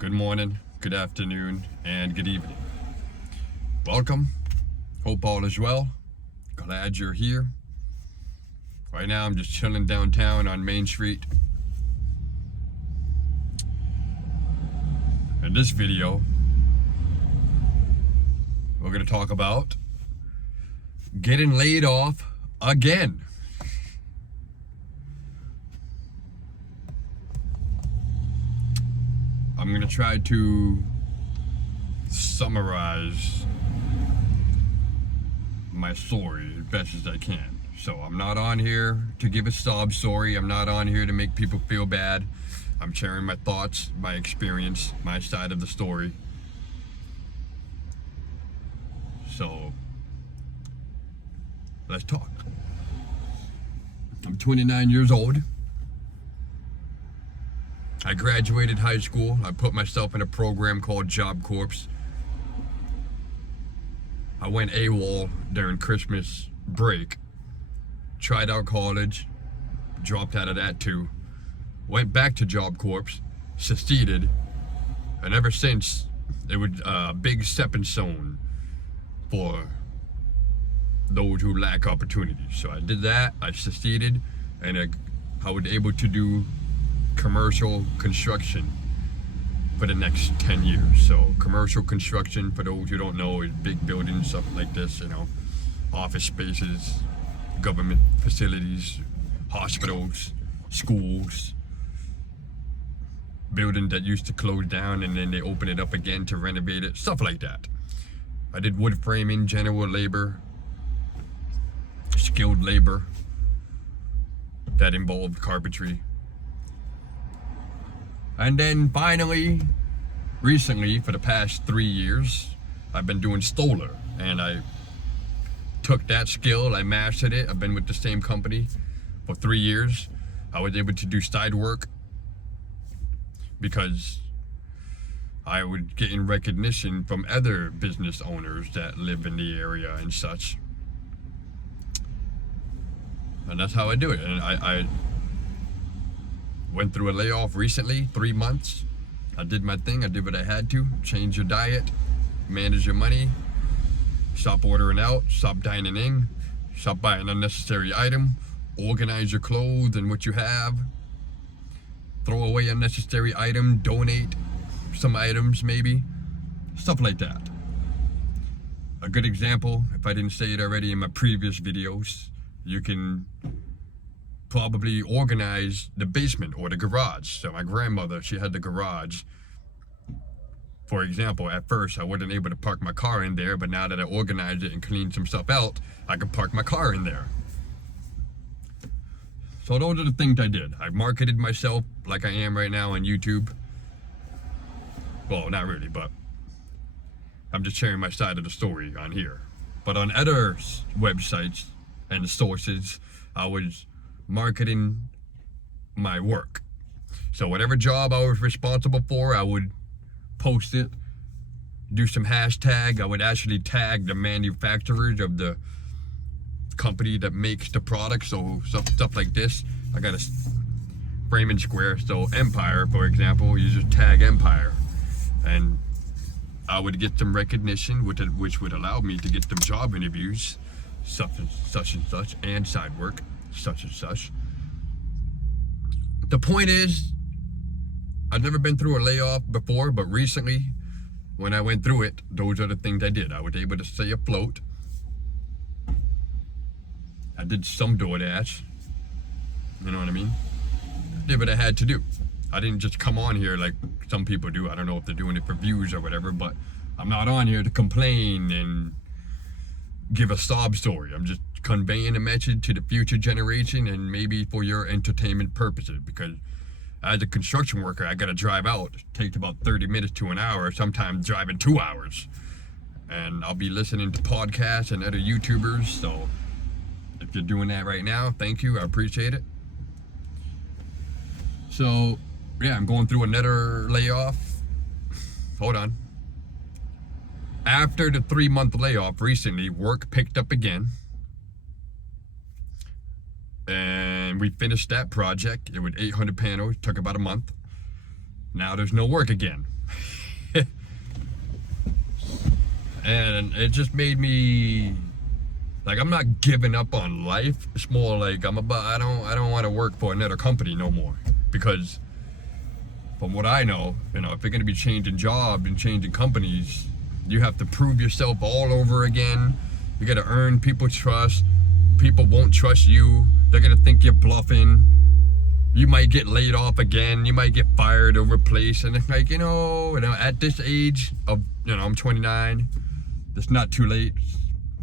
Good morning, good afternoon, and good evening. Welcome. Hope all is well. Glad you're here. Right now I'm just chilling downtown on Main Street. In this video, we're going to talk about getting laid off again. I'm going to try to summarize my story as best as I can. So I'm not on here to give a sob story. I'm not on here to make people feel bad. I'm sharing my thoughts, my experience, my side of the story. So let's talk. I'm 29 years old. I graduated high school. I put myself in a program called Job Corps. I went AWOL during Christmas break. Tried out college. Dropped out of that too. Went back to Job Corps. Succeeded. And ever since, it was a big stepping stone for those who lack opportunities. So I did that. I succeeded. And I was able to do commercial construction for the next 10 years. So commercial construction, for those who don't know, is big buildings, stuff like this, office spaces, government facilities, hospitals, schools, buildings that used to close down and then they open it up again to renovate it, stuff like that. I did wood framing, general labor, skilled labor that involved carpentry. And then finally, recently, for the past 3 years, I've been doing solar. And I took that skill, I mastered it. I've been with the same company for 3 years. I was able to do side work because I was getting recognition from other business owners that live in the area and such. And that's how I do it. And I went through a layoff recently, 3 months. I did my thing, I did what I had to. Change your diet, manage your money, stop ordering out, stop dining in, stop buying unnecessary item, organize your clothes and what you have, throw away unnecessary item, donate some items maybe, stuff like that. A good example, if I didn't say it already in my previous videos, you can probably organize the basement or the garage. So my grandmother, she had the garage. For example, at first I wasn't able to park my car in there, but now that I organized it and cleaned some stuff out, I can park my car in there. So those are the things I did. I marketed myself like I am right now on YouTube. Well, not really, but I'm just sharing my side of the story on here. But on other websites and sources, I was marketing my work. So whatever job I was responsible for, I would post it, do some hashtag. I would actually tag the manufacturers of the company that makes the product. So stuff like this. I got a frame and square. So Empire, for example, you just tag Empire, and I would get some recognition, which would allow me to get some job interviews, such and such, and side work, such and such. The point is, I've never been through a layoff before, but recently, when I went through it, those are the things I did. I was able to stay afloat. I did some DoorDash. You know what I mean? I did what I had to do. I didn't just come on here like some people do. I don't know if they're doing it for views or whatever, but I'm not on here to complain and give a sob story. I'm just conveying a message to the future generation and maybe for your entertainment purposes, because as a construction worker, I gotta drive out. It takes about 30 minutes to an hour, sometimes driving 2 hours. And I'll be listening to podcasts and other YouTubers, so if you're doing that right now, thank you, I appreciate it. So, yeah, I'm going through another layoff. Hold on. After the 3-month layoff recently, work picked up again. And we finished that project. It was 800 panels, took about a month. Now there's no work again. And it just made me like, I'm not giving up on life. It's more like I don't want to work for another company no more, because from what I know, if you're going to be changing jobs and changing companies, you have to prove yourself all over again. You got to earn people's trust. People won't trust you. They're going to think you're bluffing. You might get laid off again. You might get fired or replaced. And it's like, at this age of, I'm 29. It's not too late.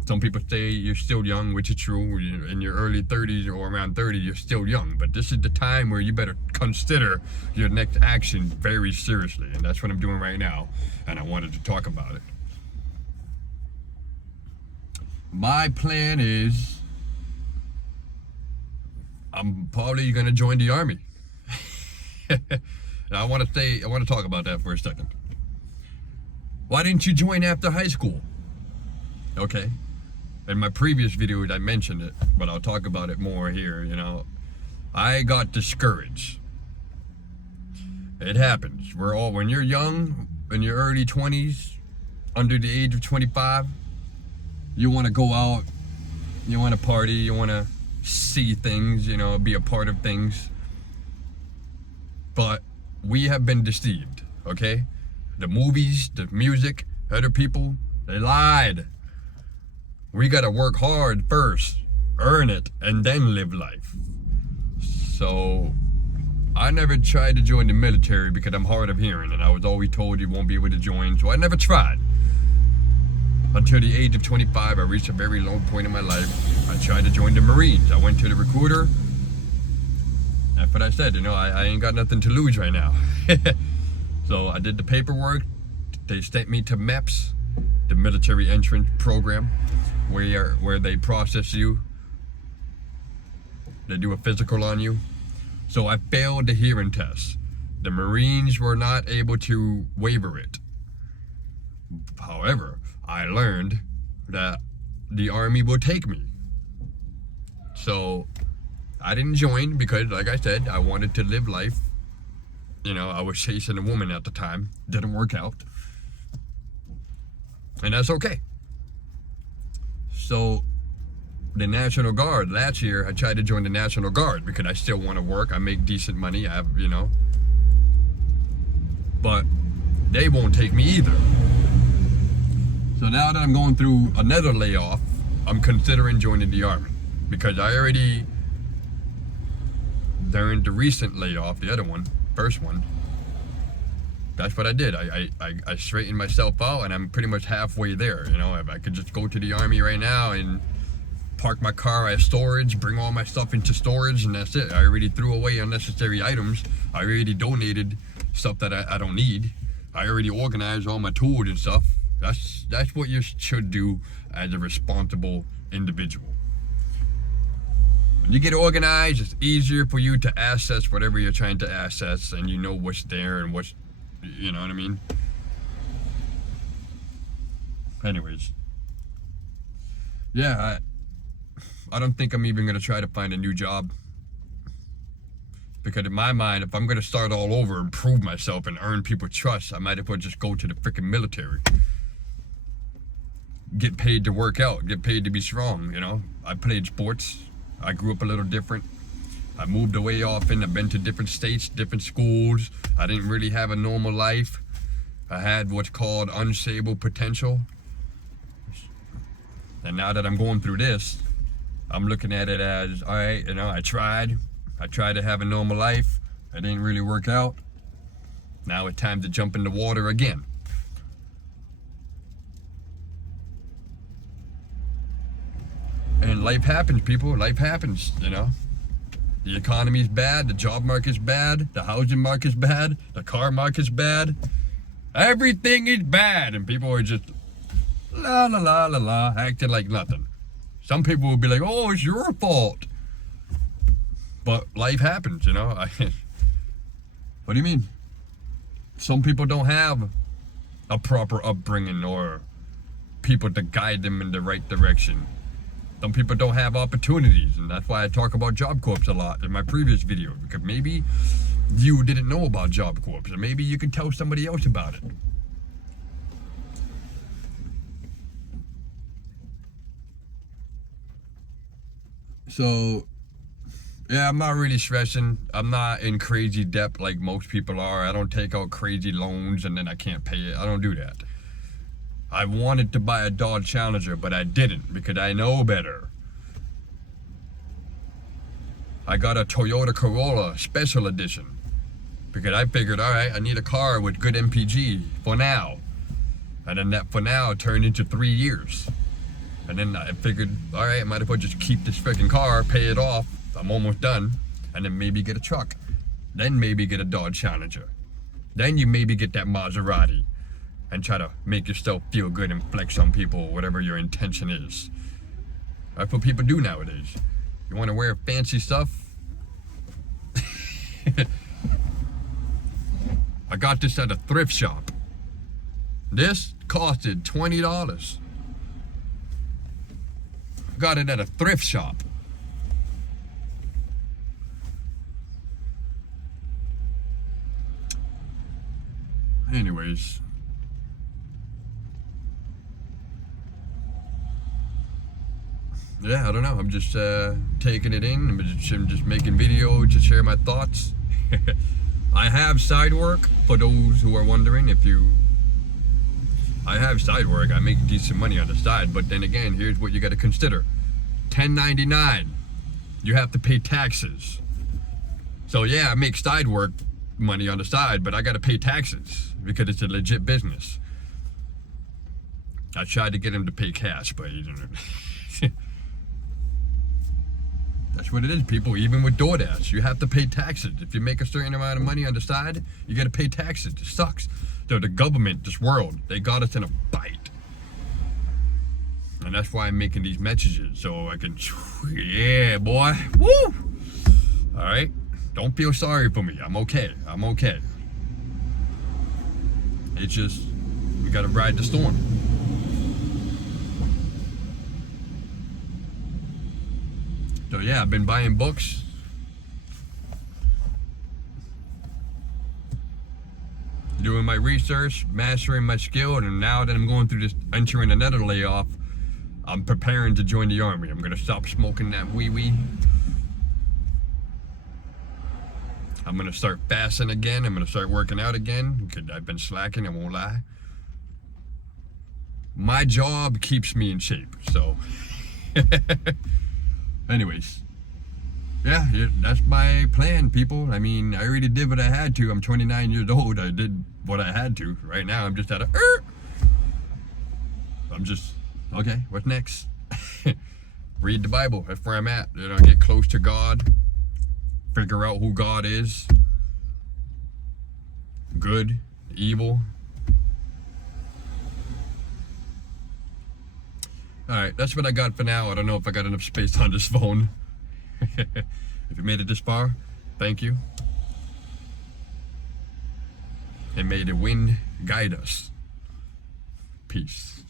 Some people say you're still young, which is true. In your early 30s or around 30, you're still young. But this is the time where you better consider your next action very seriously. And that's what I'm doing right now. And I wanted to talk about it. My plan is I'm probably going to join the Army. Now I want to talk about that for a second. Why didn't you join after high school? Okay. In my previous video, I mentioned it, but I'll talk about it more here. I got discouraged. It happens. When you're young, in your early 20s, under the age of 25, you want to go out, you want to party, you want to see things, be a part of things. But we have been deceived, okay? The movies, the music, other people, they lied. We gotta work hard first, earn it, and then live life. So I never tried to join the military because I'm hard of hearing, and I was always told you won't be able to join, so I never tried. Until the age of 25, I reached a very low point in my life. I tried to join the Marines. I went to the recruiter. That's what I said, I ain't got nothing to lose right now. So I did the paperwork. They sent me to MEPS, the military entrance program, where they process you. They do a physical on you. So I failed the hearing test. The Marines were not able to waiver it. However, I learned that the Army will take me. So I didn't join because, like I said, I wanted to live life. I was chasing a woman at the time. Didn't work out. And that's okay. So the National Guard, last year I tried to join the National Guard because I still want to work. I make decent money. I have, but they won't take me either. So now that I'm going through another layoff, I'm considering joining the Army, because I already, during the recent layoff, the other one, first one, that's what I did. I straightened myself out, and I'm pretty much halfway there. If I could just go to the Army right now and park my car at storage, bring all my stuff into storage, and that's it. I already threw away unnecessary items. I already donated stuff that I don't need. I already organized all my tools and stuff. That's what you should do as a responsible individual. When you get organized, it's easier for you to access whatever you're trying to access, and you know what's there and what's, you know what I mean? Anyways. Yeah, I don't think I'm even going to try to find a new job. Because in my mind, if I'm going to start all over and prove myself and earn people's trust, I might as well just go to the freaking military. Get paid to work out, get paid to be strong, I played sports. I grew up a little different. I moved away often. I've been to different states, different schools. I didn't really have a normal life. I had what's called unstable potential. And now that I'm going through this, I'm looking at it as, all right, I tried to have a normal life. It didn't really work out. Now it's time to jump in the water again. And life happens, people. Life happens, The economy's bad. The job market's bad. The housing market's bad. The car market's bad. Everything is bad. And people are just la la la la la, acting like nothing. Some people will be like, oh, it's your fault. But life happens, What do you mean? Some people don't have a proper upbringing or people to guide them in the right direction. Some people don't have opportunities, and that's why I talk about Job Corps a lot in my previous video, because maybe you didn't know about Job Corps, and maybe you can tell somebody else about it. So, yeah, I'm not really stressing. I'm not in crazy debt like most people are. I don't take out crazy loans and then I can't pay it. I don't do that. I wanted to buy a Dodge Challenger, but I didn't because I know better. I got a Toyota Corolla Special Edition because I figured, all right, I need a car with good MPG for now. And then that for now turned into 3 years. And then I figured, all right, I might as well just keep this freaking car, pay it off. I'm almost done. And then maybe get a truck. Then maybe get a Dodge Challenger. Then you maybe get that Maserati and try to make yourself feel good and flex on people, whatever your intention is. That's what people do nowadays. You want to wear fancy stuff? I got this at a thrift shop. This costed $20. Got it at a thrift shop. Anyways. Yeah, I don't know. I'm just taking it in. I'm just making video to share my thoughts. I have side work, for those who are wondering. I have side work. I make decent money on the side, but then again, here's what you got to consider. 1099. You have to pay taxes. So yeah, I make side work money on the side, but I got to pay taxes because it's a legit business. I tried to get him to pay cash, but he didn't. That's what it is, people. Even with DoorDash, you have to pay taxes. If you make a certain amount of money on the side, you got to pay taxes. It sucks. So the government, this world, they got us in a bite. And that's why I'm making these messages, so I can, yeah, boy, woo! All right, don't feel sorry for me. I'm okay. I'm okay. It's just, we got to ride the storm. So yeah, I've been buying books. Doing my research, mastering my skill, and now that I'm going through this, entering another layoff, I'm preparing to join the army. I'm gonna stop smoking that wee-wee. I'm gonna start fasting again. I'm gonna start working out again, because I've been slacking, I won't lie. My job keeps me in shape, so. Anyways. Yeah, that's my plan, people. I mean, I already did what I had to. I'm 29 years old. I did what I had to. Right now, I'm just at a... I'm just... Okay, what's next? Read the Bible. That's where I'm at. You know, get close to God. Figure out who God is. Good, evil. Alright, that's what I got for now. I don't know if I got enough space on this phone. If you made it this far, thank you. And may the wind guide us. Peace.